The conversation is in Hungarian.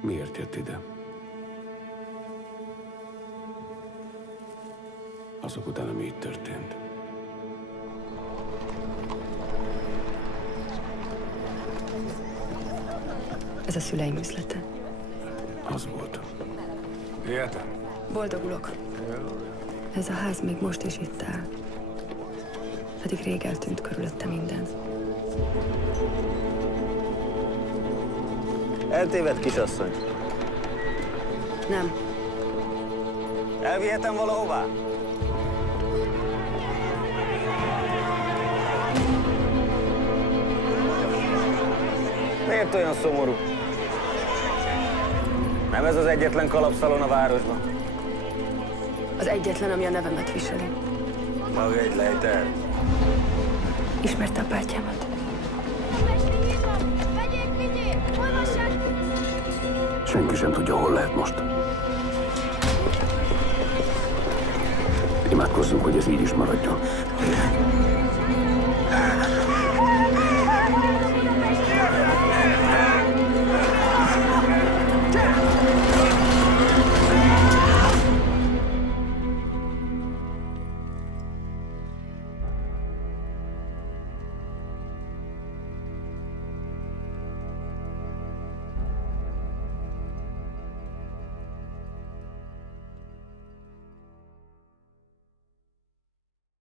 Miért jött ide? Azok után, ami itt történt. Ez a szüleim üzlete. Az volt. Hihetem. Boldogulok. Ez a ház még most is itt áll. Pedig rég eltűnt körülötte minden. Eltévedt, kisasszony. Nem. Elvihetem valahová? Miért olyan szomorú? Nem ez az egyetlen kalapszalon a városban? Az egyetlen, ami a nevemet viseli. Maga egy lejtel. Ismerte a pártjámat? Vigyék! Olvassák! Senki sem tudja, hol lehet most. Imádkozzunk, hogy ez így is maradjon.